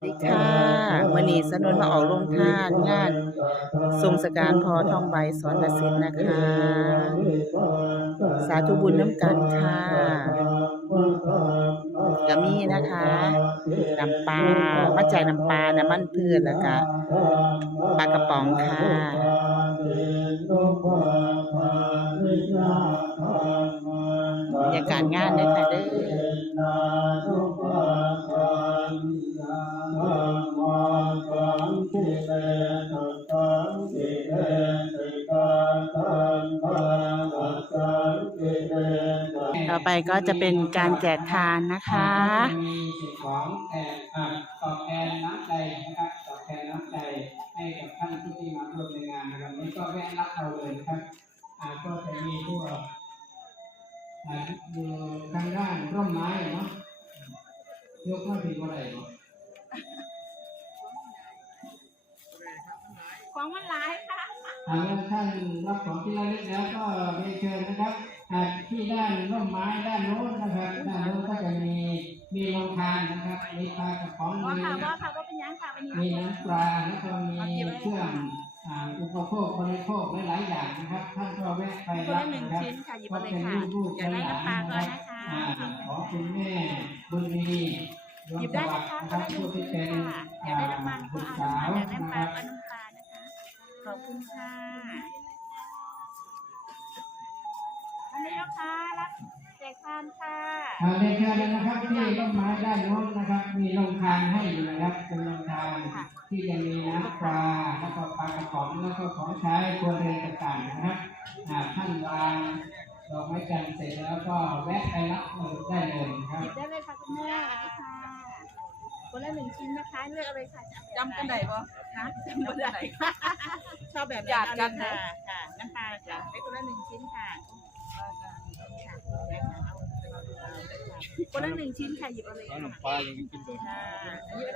สวัสดีค่ะมื่อนี้สนุนมาออกลงทานงานทรงสการพอทองใบสอนละสินนะคะ สาธุบุญน้ำกันค่ะก็มีนะคะน้ำปลามาจ่ายน้ำปลาน้ำมันพืชแล้วก็ปลากระป๋องค่ะบรรยากาศงานเลยค่ะเด้อ ต่อไปก็จะเป็นการแจกทานนะคะมีสิ่งของแทนอ่าตอบแทนน้ำใจนะครับตอบแทนน้ำใจให้กับท่านผู้ที่มาร่วมในงานนะครับนี้ก็แวะรับเราเลยนะครับอ่าก็จะมีพวกอ่าอยู่ทางด้านร่มไม้เนาะยกมาถึงอะไรเนาะของมันหลายค่ะ อ่าแล้วท่านรับของที่ระลึกแล้วก็เรียนเชิญนะครับอ่าที่ด้านร่มไม้ด้านโน้นนะครับด้านโน้นก็จะมีมีโรงทานนะครับมีปลากระป๋องว่ามีค่ะว่าค่ะว่าเป็นยังค่ะวันนี้มีน้ำปลาแล้วก็มีเครื่องอ่าอุปโภคบริโภคหลายๆอย่างนะครับ ท่านก็แวะไปคนรัละบหนึ่งนะครับชิ้นค่ะหยิบก็มาเลยเป็นค่ะลูกๆอยากได้น้ำปลาก่อนนะนะครัคะบอ่าขอคุณแม่บุญมีดวงหยิบสได้วันะสดิ์คะนะคคนรับละหนึ่ผู้งที่ชิ้นเป็นค่ะอยากได้น้ำมันก็บุตรเอาสาวน้ำมันอยากได้นะปคลารับ ขอบคุณค่ะอันนี้นะคะรับแจกทานค่ะอ่าเรียนเชิญเลยนะครับที่ต้นไม้ด้านโน้นนะครับ มีโรงทานให้อยู่นะครับเป็นโรงทานที่จะมีน้ำปลาแล้วก็ปลากระป๋องแล้วก็ของใช้ครัวเรือนต่างๆนะครับอ่าท่านวางดอกไม้จันทร์เสร็จแล้วก็แวะไปรับได้เลยครับหยิบได้เลยค่ะคุณแม่สวัสดีค่ะคนละหนึ่งชิ้นนะคะเลือกเอาเลยค่ะจำกันได้บ่ คะจำไม่ได้ชอบแบบไหนอยากกันค่ะนะค่ะ น้ำปลาค่ะไปคนละหนึ่งชิ้นค่ะคนละหนึ่งชิ้นค่ะหยิบเอาเลยค่ะปลายังกินโดน ค่ะหยิบเอาได้เลย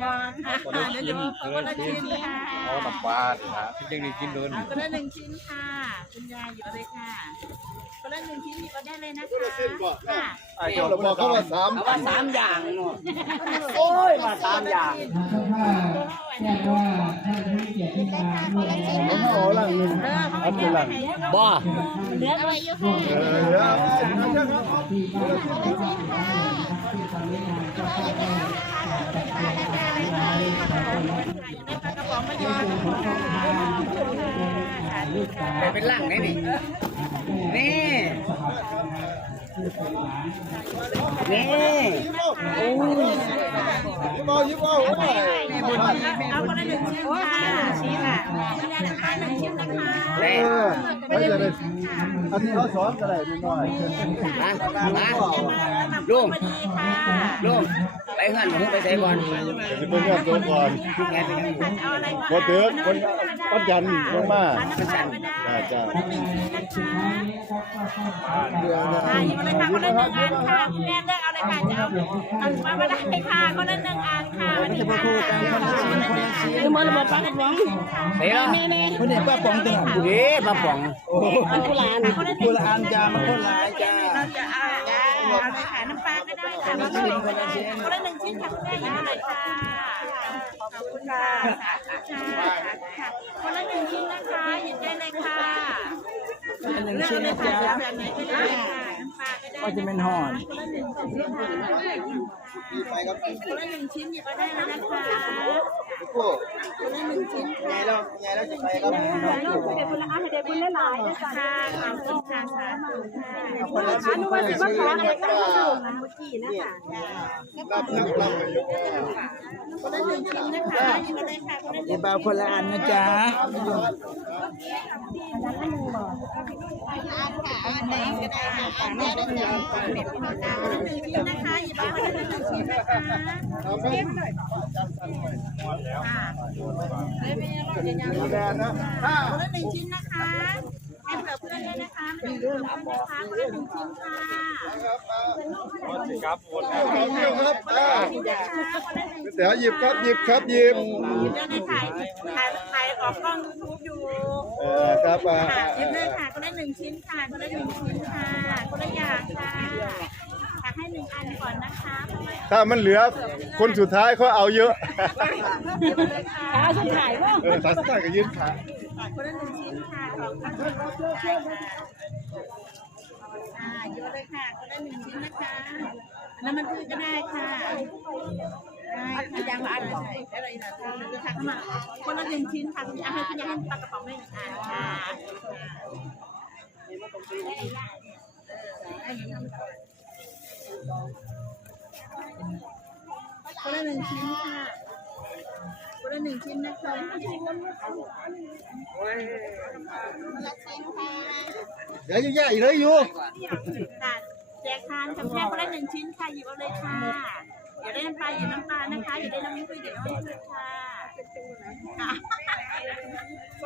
ยอมค่ะคนละชิ้นเดี๋ยวดูคนละชิ้นค่ะเอาแต่ปลาดิฮะยังได้กินโดนเอาคนละหนึ่งชิ้นค่ะ คุณยายหยิบเอาเลยค่ะคนละหนึ่งชิ้นหยิบเอาได้เลยนะคะค่ะไอ้เจ้าเราบอกเขาว่าสามเอาว่าสามอย่างเนาะโอ้ยมาสามอย่างแจ้งว่าท่านผู้เกียรติที่มาร่วมงานผมเอาละเงินเออเขาอันไม่เป็นหลังให้เยอะบ่เหลืออะไรอยู่ค่ะในเออที่บ้าน ที่ตอนนี้งาก็เข้าได้จัดเตรียมการไว้ได้ปลากระป๋องมาโยนค่ะลูกสาวไปเป็นหลังนี่นี่ นี่นี่โอ้ยยิ้มเอายิ้มเอาโอ้ยเอาคนละหนึ่งชิ้นค่ะชิ้นค่ะคุณยายนะคะหนึ่งชิ้นนะคะเออไม่จะได้อันนี้เขาสอนก็ได้นิดหน่อยนะนะลุงพอดีค่ะลุง ไปเฮือนผมไปใส่ก่อนจะเป็นงานตัวก่อนทุกงานเป็นยังไงเอาอะไรบ่เถิดคนวันจันทร์ลงมาน้ำตาลไม่ได้จ้าจ้าคนละหนึ่งชิ้นนะคะเดือนนะค่ะหยิบมาเลยค่ะคนละหนึ่งอันค่ะคุณแม่เลือกเอาเลยค่ะจะเอาเอามาไม่ได้ค่ะคนละหนึ่งอันค่ะวันนี้ค่ะคนละหนึ่งอันคือมันมาปักกันวังเฮ้ยนี่นี่คนนี้ป้าปองตัวเด้ปลาป่องมันกุหลาบคนละหนึ่งละอันจ้ามาคนละจ้าเราจะเอาเอาเลย ค่ะน้ำปลาก็ได้ค่ะคนละหนึ่งคนละหนึ่งชิ้นค่ะคุณแม่หยิบมาเลยค่ะขอบคุณค่ะค่ะค่ะคนละหนึ่งชิ้นนะคะหยิบได้เลยค่ะเลือกเลยค่ะแบบไหนก็ได้ค่ะน้ำปลาก็ได้ก็จะเป็นห่อคนละหนึ่งชิ้นค่ะคนละหนึ่งชิ้นหยิบมาได้เลยนะคะ โอ้คนละหนึ่งชิ้นค่ะยายแล้วยายแล้วจะไปครับเด็กคนละอะเด็กคนละหลายด้วยค่ะขอบคุณค่ะสาธุค่ะคนละชิ้นคนละชิ้นเด็กก็มาส่งนะเมื่อกี้นะคะรับรับรับคนละหนึ่งชิ้นนะคะหยิบมาเลยค่ะคนละหนึ่งเบาคนละอันนะจ๊ะอันไหนก็ได้ค่ะคนละหนึ่งชิ้นนะคะ แดนนะถ้าคนละหนึ่งชิ้นนะคะให้เผื่อเพื่อนด้วยนะคะเผื่อเพื่อนนะคะคนละหนึ่งชิ้นค่ะครับครับคนละหนึ่งชิ้นนะคะคนละหนึ่งชิ้นเดี๋ยวหยิบครับหยิบครับหยิบหยิบได้เลยถ่ายถ่ายถ่ายออกกล้องยูทูบอยู่เออครับอ่าค่ะหยิบเลยค่ะคนละหนึ่งชิ้นค่ะคนละหนึ่งชิ้นค่ะคนละอย่างค่ะ ค่ะให้หนึ่งอันก่อนนะคะเพราะว่าถ้ามันเหลือคนสุดท้ายเขาเอาเยอะขาสุดท้ายว่าเออขาสุดท้ายก็ยืนขาคนละหนึ่งชิ้นค่ะขอบคุณค่ะอ่าเยอะเลยค่ะคนละหนึ่งชิ้นนะคะน้ำมันพืชก็ได้ค่ะได้ค่ะยางละอันใส่ได้เลยนะจะทักมาคนละหนึ่งชิ้นค่ะอยากให้อยากให้ปลากระป๋องไม่หนึ่งอันค่ะ คนละหนึ่งชิ้นค่ะคนละหนึ่งชิ้นนะคะคนละชิ้นค่ะเดี๋ยวแย่ๆอีกเลยอยู่ค่ะแจกทานกับแจกคนละหนึ่งชิ้นค่ะหยิบเอาเลยค่ะอย่าได้น้ำปลาอย่าน้ำปลานะคะอย่าได้น้ำมันพืชอย่าได้น้ำมันพืชค่ะค่ะ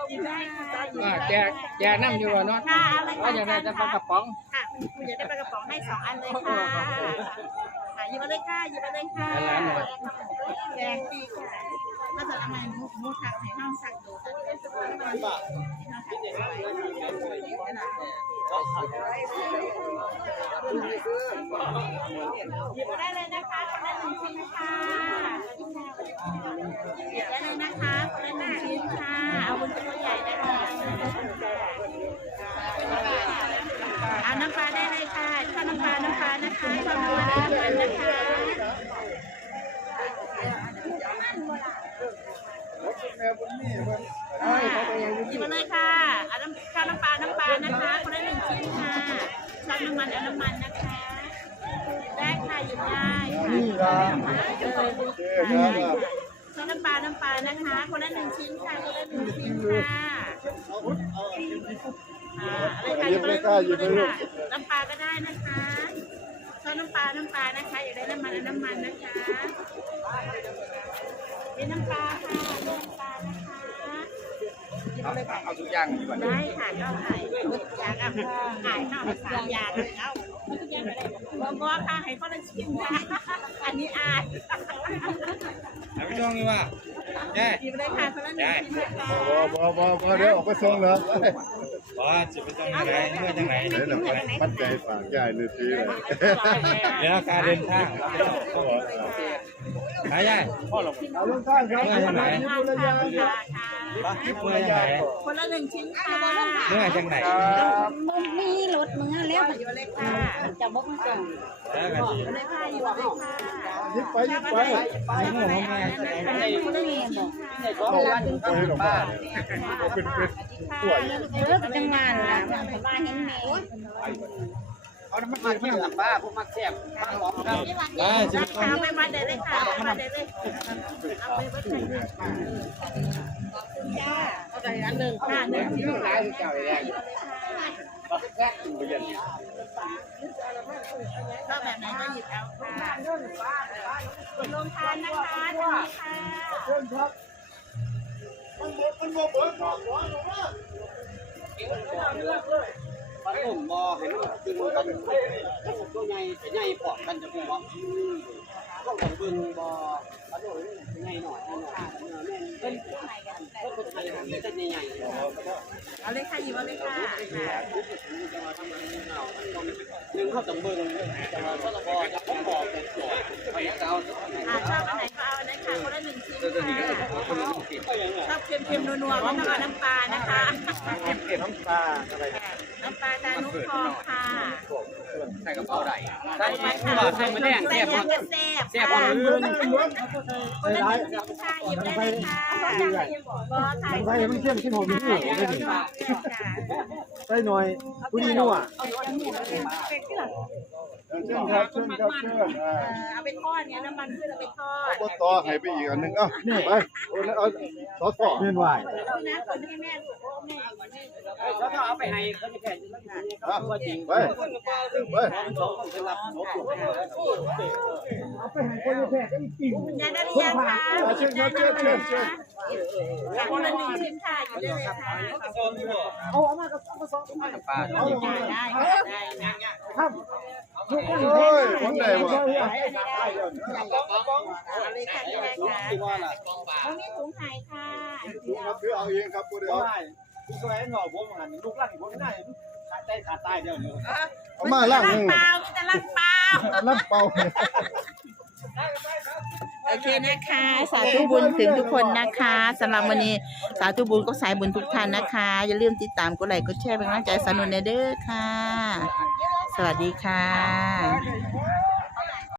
หยิบได้ค่ะหยิบอ่าได้แจกแจกน้ำอยู่บ่เนาะค่ะอะไรว่าค่ะอย่างไรจะปลากระป๋อง คุณอยากได้ปลากระป๋องให้สองอันเลยค่ะค่ะหยิบเอาเลยค่ะหยิบเอาเลยค่ะแจกฟรีค่ะถ้าจะทำไมมุกมุกถักให้ห้องสักดูค่ะหยิบได้เลยนะคะคนละหนึ่งชิ้นค่ะหยิบได้เลยนะคะ น้ำปลาได้เลยค่ะชอบน้ำปลาน้ำปลานะคะชอบน้ำปลาน้ำมันนะคะหยิบมาเลยค่ะเอาน้ำข้าวน้ำปลาน้ำปลานะคะ คนละหนึ่งชิ้นค่ะชอบน้ำมันเอาน้ำมันนะคะ ได้ค่ะหยิบได้ค่ะนี่ครับเออโอเคครับชอบน้ำปลาน้ำปลานะคะ คนละหนึ่งชิ้นค่ะคนละหนึ่งชิ้นค่ะ อ่าอะไรค่ะหยิบมาเลยค่ะหยิบมาเลยค่ะน้ำปลาก็ได้นะคะชอบน้ำปลา น้ำปลานะคะ อยากได้น้ำมันอาน้ำมันนะคะมีน้ำปลาค่ะน้ำปลานะคะเอาทุกอย่างดีกว่าได้ค่ะก็ขายอยากอะขายข้าวสามอย่างเลยเอ้าบอบอค่ะให้คนละชิ้นค่ะอันนี้อายเอาไปช่วงนี้ว่า แย่หยิบเลยค่ะคนละหนึ่งชิ้นค่ะบอบอบอบอเดี๋ยวออกไปส่งแล้วว่าจะไปจังไหนเมื่อจังไหนเดี๋ยวเราปัจจัยฝากยายเลยทีเลยเดี๋ยวการเดินทางหายา ยพ่อหลงเอาลุงท่านครับเมื่อจังไหนค่ะค่ะค่ะเมื่อจังไหนคนละหนึ่งชิ้นค่ะเมื่อจังไหนมึงมีรถมึงอะแล้วหยิบเลยค่ะจะบอกมึงก่อนแล้วกันดีหยิบเลยค่ะหยิบเลยค่ะยิบไปยิบไปไม่งงไม่นะคะคนละหนึ่งชิ้นค่ะเอาไปหลงบ้านเป็นเป็นป่วยเออเป็นจังงานนะมันว่าเห็นแม่ เอาน้ำมันมาเที่ยวหลังบ้าพวกมักแซ่บมักหอมครับได้สิค่ะไปมาเดี๋ยวเลยค่ะไปมาเดี๋ยวเลยเอาไปไว้ใส่เลยค่ะจ้าเอาใส่อันหนึ่งค่ะหนึ่งชิ้นหลายเจ้าแรงชอบแบบไหนก็หยิบเอาค่ะลงทานนะคะทางนี้ค่ะปลา ต้มบ่เห็นจึงกันตัวใหญ่แต่ใหญ่พอกันจะเป็นบ่าต้องของบึงบ่ปลาโดยใหญ่หน่อยหน่อยเนื้อแม่นเป็นคนไทยเป็นใหญ่เอาเลยค่ะหยิบเอาเลยค่ะหนึ่งเข้าต้องบึงจะมาทดลองจะพบบอกไปเอาอ่าชอบอันไหนก็เอาอันนั้นค่ะคนละหนึ่งชิ้นค่ะชอบเค็มๆนัวๆก็ต้องเอาน้ำปลานะคะเก็บน้ำตาอะไร ปลาตานุทองค่ะใส่กระเป๋าได้ใส่ไปค่ะใส่มาแดงแซ่บแซ่บแซ่บค่ะคนละหนึ่งชิ้นค่ะหยิบได้เลยค่ะบอไทยใส่มันเข้มขึ้นหอมนี่ค่ะใส่หน่อยผู้ดีนัว เชิญครับเชิญครับเชิญอ่าเอาไปทอดเนี้ยน้ำมันพืชเอาไปทอดก็ต่อให้ไปอีกอันหนึ่งเอ้านี่ไปโอ้แล้วเอาซอสต่อเม่นไหวเอานะคนให้แม่ลูกโอ้แม่เขาถ้าเอาไปให้เขาจะแข่งอะไปไปไปสองคนจะรับนกคุณยายได้หรือยังคะคุณยายได้หรือยังคะคนละหนึ่งชิ้นค่ะอยู่ได้เลยค่ะปลาได้ได้ได้ได้โอ้ยคนไหนวะเอาเลยค่ะพี่แม่ค่ะที่ว่าล่ะเขามีถุงไข่ค่ะคือเอาเองครับผู้เดียวผู้ช่วยหน่อผมหันลูกหลานผมง่ายขาดใจขาดตายเดียวเดียวเอามาล่างหนึงเปล่ามีแต่ลังเปล่าน้ำเปล่าโอเคนะคะ สาธุบุญถึงทุกคนนะคะสำหรับวันนี้สาธุบุญก็สายบุญทุกท่านนะคะ อย่าลืมติดตามกดไลค์กดแชร์เป็นกำลังใจสนุนเด้อค่ะ สวัสดีค่ะ